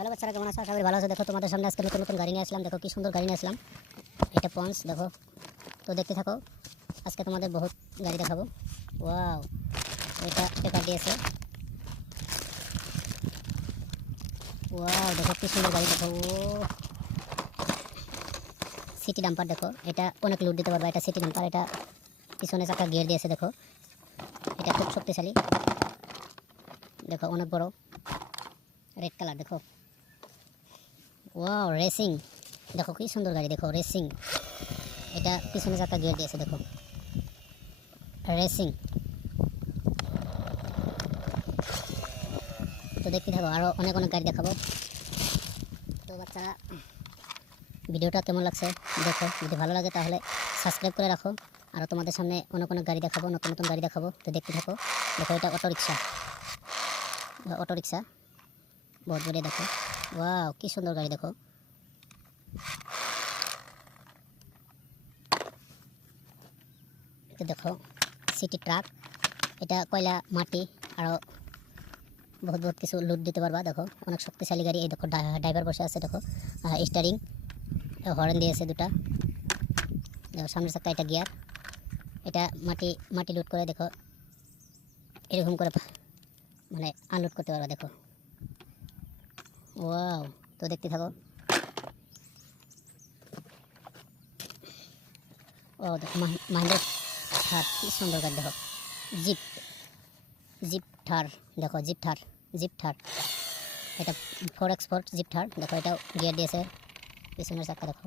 Hello বাচ্চারা, কেমন আছো? আশা করি ভালো আছো। দেখো তোমাদের সামনে আজকে নতুন নতুন গাড়ি নিয়ে আসলাম। দেখো কি সুন্দর গাড়ি নিয়ে আসলাম। এটা পন্স, দেখো তো দেখতে থাকো। আজকে তোমাদের বহুত গাড়ি দেখাবো। ওয়াও, এটা পেপার দিয়েছে। ওয়াও, দেখো কি সুন্দর গাড়ি। দেখো ও সিটি ডাম্পার, দেখো এটা অনেক লোড দিতে পারবে। এটা সিটি ডাম্পার, এটা পিছনে চাকা গিয়ার দিয়েছে। দেখো এটা খুব শক্তিশালী। দেখো অনেক বড়, রেড কালার। দেখো ওয়াও, রেসিং। দেখো কি সুন্দর গাড়ি। দেখো রেসিং, এটা পিছনে চাকা গিয়ার দিয়েছে। দেখো রেসিং। তো দেখতে থাকো, আরও অনেক অনেক গাড়ি দেখাবো। তো বাচ্চারা, ভিডিওটা কেমন লাগছে দেখো। যদি ভালো লাগে তাহলে সাবস্ক্রাইব করে রাখো। আর তোমাদের সামনে অনেক অনেক গাড়ি দেখাবো, নতুন নতুন গাড়ি দেখাবো। তো দেখতে থাকো। দেখো এটা অটোরিক্সা, অটোরিক্সা বহুত বড়িয়া। দেখো ওয়াও, কি সুন্দর গাড়ি। দেখো তো দেখো সিটি ট্রাক, এটা কয়লা, মাটি আরও বহুত বহুত কিছু লোড দিতে পারবা। দেখো অনেক শক্তিশালী গাড়ি। এই দেখো ড্রাইভার বসে আছে। দেখো স্টারিং, হর্ন দিয়েছে দুটা। দেখো সামনের চাকা, এটা গিয়ার। এটা মাটি মাটি লোড করে। দেখো এরকম করে মানে আনলোড করতে পারবা। দেখো ওয়াও, তো দেখতে থাকো। ও দেখো মাহিন্দ্রা থার, কি সুন্দর গাড়ি। দেখো জিপ, জিপ থার। দেখো জিপ থার, জিপ থার। এটা 4x4 জিপ থার। দেখো এটাও গিয়ার দিয়েছে। পিছনের চাকা দেখো